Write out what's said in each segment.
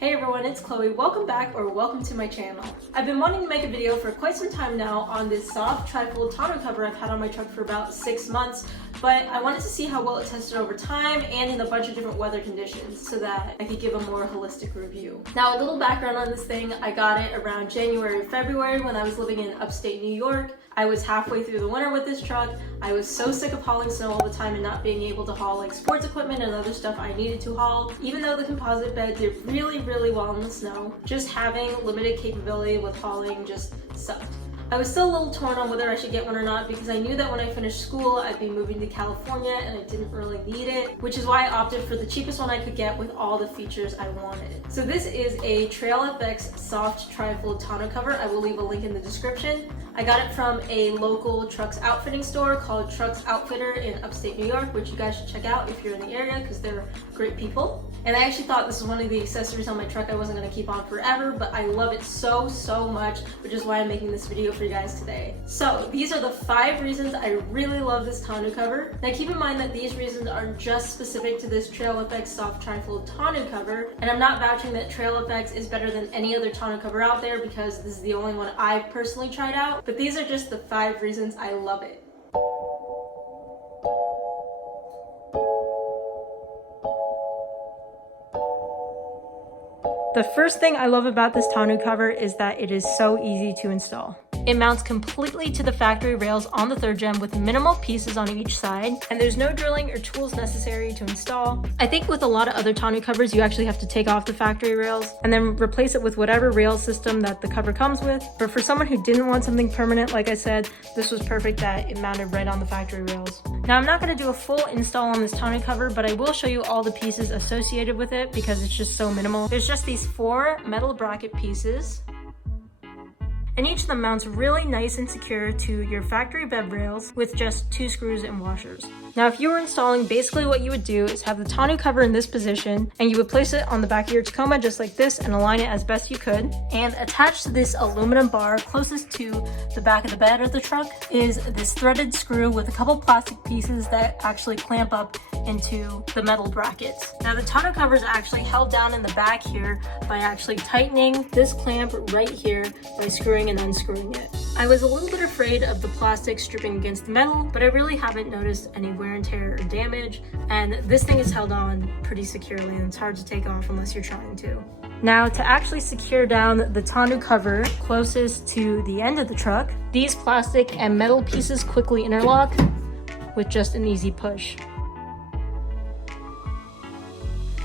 Hey everyone, it's Chloe. Welcome back or welcome to my channel. I've been wanting to make a video for quite some time now on this soft trifold tonneau cover I've had on my truck for about 6 months, but I wanted to see how well it tested over time and in a bunch of different weather conditions so that I could give a more holistic review. Now, a little background on this thing, I got it around January or February when I was living in upstate New York. I was halfway through the winter with this truck. I was so sick of hauling snow all the time and not being able to haul like sports equipment and other stuff I needed to haul. Even though the composite bed did really well in the snow, just having limited capability with hauling just sucked. I was still a little torn on whether I should get one or not because I knew that when I finished school I'd be moving to California and I didn't really need it, which is why I opted for the cheapest one I could get with all the features I wanted. So this is a TrailFX soft trifold tonneau cover. I will leave a link in the description. I got it from a local trucks outfitting store called Trucks Outfitter in upstate New York, which you guys should check out if you're in the area because they're great people. And I actually thought this was one of the accessories on my truck I wasn't going to keep on forever, but I love it so much, which is why I'm making this video for you guys today. So these are the 5 reasons I really love this tonneau cover. Now keep in mind that these reasons are just specific to this TrailFX soft trifold tonneau cover, and I'm not vouching that TrailFX is better than any other tonneau cover out there because this is the only one I've personally tried out, but these are just the 5 reasons I love it. The first thing I love about this tonneau cover is that it is so easy to install. It mounts completely to the factory rails on the 3rd gen with minimal pieces on each side, and there's no drilling or tools necessary to install. I think with a lot of other tonneau covers, you actually have to take off the factory rails and then replace it with whatever rail system that the cover comes with. But for someone who didn't want something permanent, like I said, this was perfect that it mounted right on the factory rails. Now, I'm not going to do a full install on this tonneau cover, but I will show you all the pieces associated with it because it's just so minimal. There's just these 4 metal bracket pieces, and each of them mounts really nice and secure to your factory bed rails with just 2 screws and washers. Now, if you were installing, basically what you would do is have the tonneau cover in this position, and you would place it on the back of your Tacoma just like this and align it as best you could. And attached to this aluminum bar closest to the back of the bed of the truck is this threaded screw with a couple plastic pieces that actually clamp up into the metal brackets. Now, the tonneau cover is actually held down in the back here by actually tightening this clamp right here by screwing and unscrewing it. I was a little bit afraid of the plastic stripping against the metal, but I really haven't noticed any wear and tear or damage, and this thing is held on pretty securely and it's hard to take off unless you're trying to. Now, to actually secure down the tonneau cover closest to the end of the truck, these plastic and metal pieces quickly interlock with just an easy push.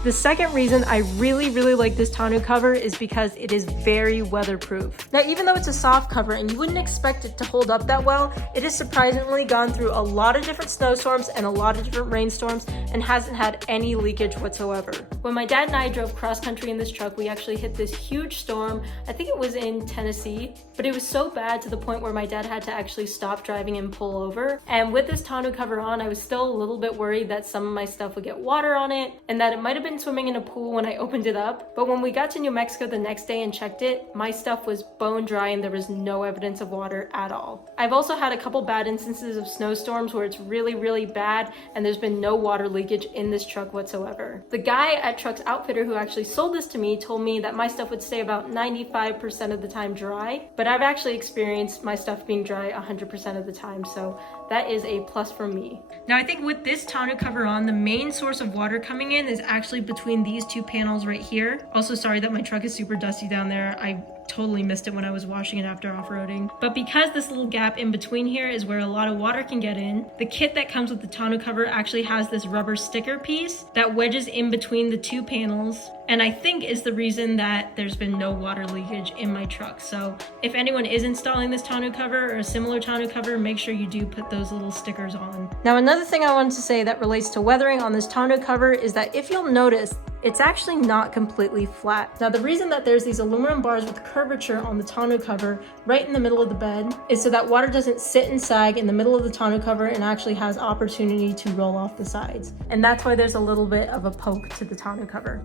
The second reason I really like this tonneau cover is because it is very weatherproof. Now, even though it's a soft cover and you wouldn't expect it to hold up that well, it has surprisingly gone through a lot of different snowstorms and a lot of different rainstorms and hasn't had any leakage whatsoever. When my dad and I drove cross country in this truck, we actually hit this huge storm. I think it was in Tennessee, but it was so bad to the point where my dad had to actually stop driving and pull over. And with this tonneau cover on, I was still a little bit worried that some of my stuff would get water on it and that it might have been swimming in a pool when I opened it up. But when we got to New Mexico the next day and checked it, my stuff was bone dry and there was no evidence of water at all. I've also had a couple bad instances of snowstorms where it's really bad and there's been no water leakage in this truck whatsoever. The guy at Trucks Outfitter who actually sold this to me told me that my stuff would stay about 95% of the time dry, but I've actually experienced my stuff being dry 100% of the time, so that is a plus for me. Now, I think with this tonneau cover on, the main source of water coming in is actually between these 2 panels right here. Also, sorry that my truck is super dusty down there. I totally missed it when I was washing it after off-roading. But because this little gap in between here is where a lot of water can get in, the kit that comes with the tonneau cover actually has this rubber sticker piece that wedges in between the 2 panels, and I think is the reason that there's been no water leakage in my truck. So if anyone is installing this tonneau cover or a similar tonneau cover, make sure you do put those little stickers on. Now, another thing I wanted to say that relates to weathering on this tonneau cover is that if you'll notice, it's actually not completely flat. Now, the reason that there's these aluminum bars with curvature on the tonneau cover right in the middle of the bed is so that water doesn't sit and sag in the middle of the tonneau cover and actually has opportunity to roll off the sides. And that's why there's a little bit of a poke to the tonneau cover.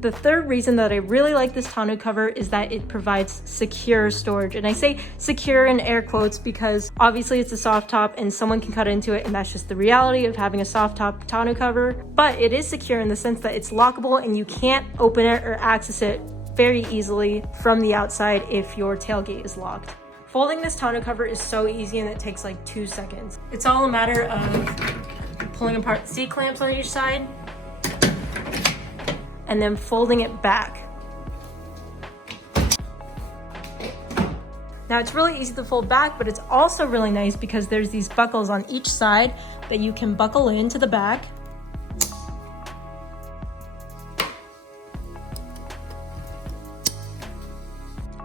The third reason that I really like this tonneau cover is that it provides secure storage. And I say secure in air quotes because obviously it's a soft top and someone can cut into it, and that's just the reality of having a soft top tonneau cover. But it is secure in the sense that it's lockable and you can't open it or access it very easily from the outside if your tailgate is locked. Folding this tonneau cover is so easy and it takes like 2 seconds. It's all a matter of pulling apart the seat clamps on each side and then folding it back. Now it's really easy to fold back, but it's also really nice because there's these buckles on each side that you can buckle into the back.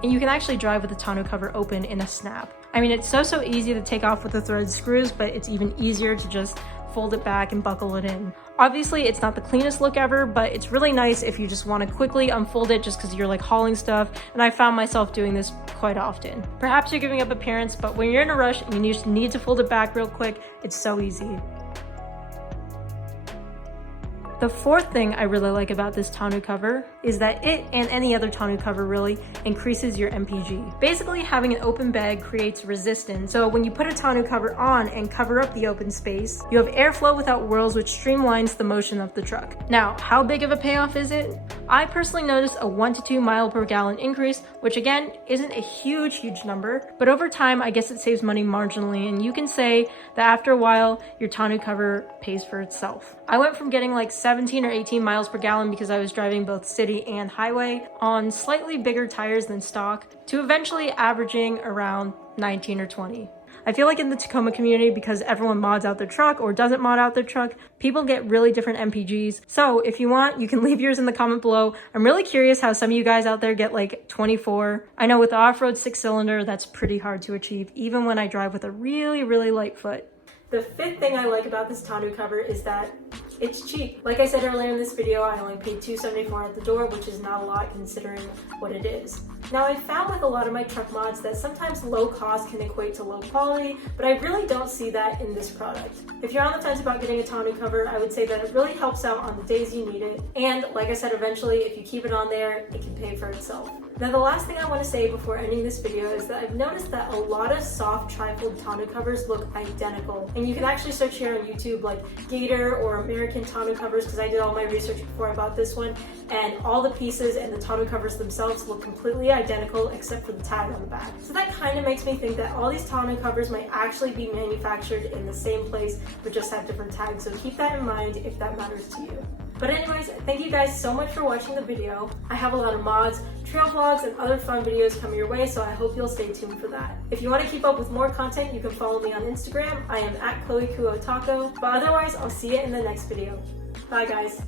And you can actually drive with the tonneau cover open in a snap. I mean, it's so easy to take off with the thread screws, but it's even easier to just fold it back and buckle it in. Obviously, it's not the cleanest look ever, but it's really nice if you just want to quickly unfold it just because you're like hauling stuff, and I found myself doing this quite often. Perhaps you're giving up appearance, but when you're in a rush and you just need to fold it back real quick, it's so easy. The fourth thing I really like about this tonneau cover is that it, and any other tonneau cover really, increases your MPG. Basically, having an open bed creates resistance, so when you put a tonneau cover on and cover up the open space, you have airflow without whirls, which streamlines the motion of the truck. Now, how big of a payoff is it? I personally noticed a 1 to 2 mile per gallon increase, which again, isn't a huge number, but over time, I guess it saves money marginally, and you can say that after a while, your tonneau cover pays for itself. I went from getting like 17 or 18 miles per gallon because I was driving both city and highway on slightly bigger tires than stock to eventually averaging around 19 or 20. I feel like in the Tacoma community, because everyone mods out their truck or doesn't mod out their truck, people get really different MPGs. So if you want, you can leave yours in the comment below. I'm really curious how some of you guys out there get like 24. I know with the off-road 6-cylinder, that's pretty hard to achieve, even when I drive with a really light foot. The fifth thing I like about this tonneau cover is that it's cheap. Like I said earlier in this video, I only paid $274 at the door, which is not a lot considering what it is. Now, I found with a lot of my truck mods that sometimes low cost can equate to low quality, but I really don't see that in this product. If you're on the fence about getting a tonneau cover, I would say that it really helps out on the days you need it. And like I said, eventually, if you keep it on there, it can pay for itself. Now, the last thing I want to say before ending this video is that I've noticed that a lot of soft trifold tonneau covers look identical. And you can actually search here on YouTube like Gator or American tonneau covers, because I did all my research before I bought this one, and all the pieces and the tonneau covers themselves look completely identical except for the tag on the back. So that kind of makes me think that all these tonneau covers might actually be manufactured in the same place but just have different tags. So keep that in mind if that matters to you. But anyways, thank you guys so much for watching the video. I have a lot of mods, trail vlogs, and other fun videos coming your way, so I hope you'll stay tuned for that. If you want to keep up with more content, you can follow me on Instagram. I am @ChloeKuoTaco. But otherwise, I'll see you in the next video. Bye guys.